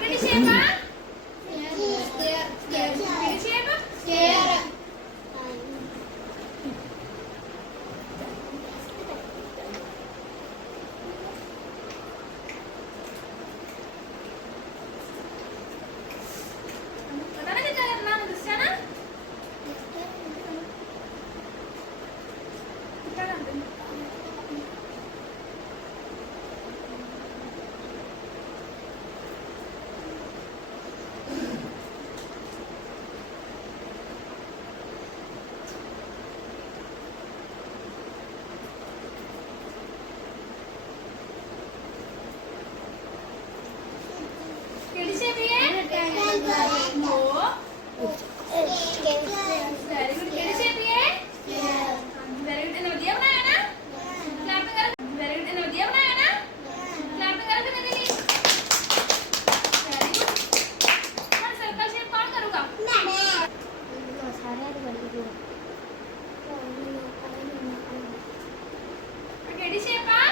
किती शेप किती शेप पता नहीं क्या करना है दूसरा ना क्या करना है किती शेप है नो वेरी गुड किती शेप है वेरी गुड इन्हें दिया बनाया ना क्लैपिंग करो वेरी गुड इन्हें दिया बनाया ना क्लैपिंग करो फिर दीदी वेरी गुड कौन सर्कल शेप कौन करूँगा किती शेप है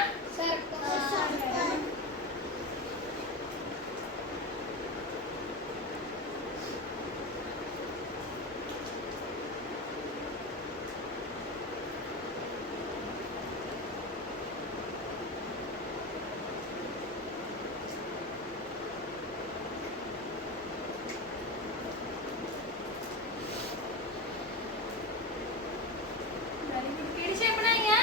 वेरी गुड किती शेप बनाई है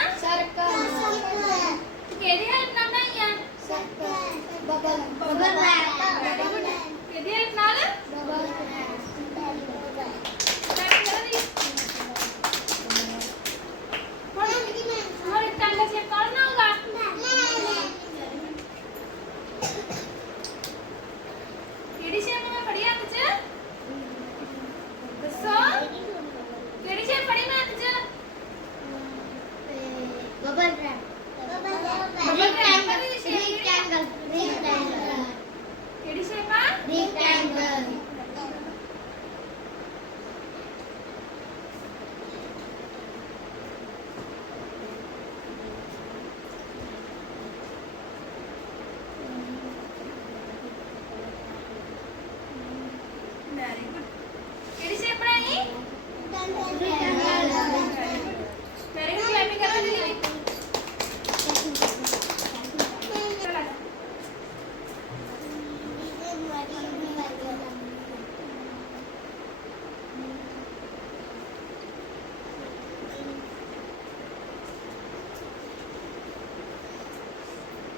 किती हेल्प ना बनाई है वेरी गुड किती हेल्प नाल क्लैपिंग करो दीदी और रेक्टेंगल शेप कौन बनाऊंगा किती शेप में पड़ी हाथ च दसो किती शेप पड़ी मैं हाथ च किती शेप है वेरी गुड किती शेप बनाई वेरी गुड क्लैपिंग करो दीदी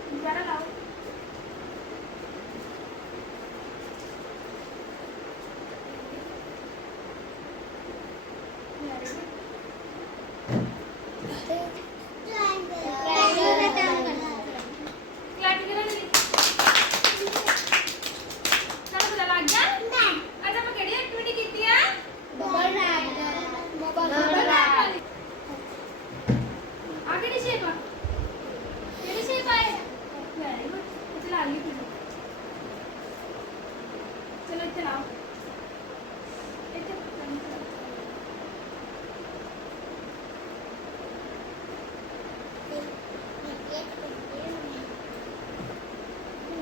दोबारा लाओ वेरी गुड क्लैपिंग करो दीदी चलो पता लग गया अच्छा मैं केड़ी एक्टिविटी कीती है आ केड़ी शेप है वेरी गुड चला ली चलो इतना लाओ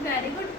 वेरी गुड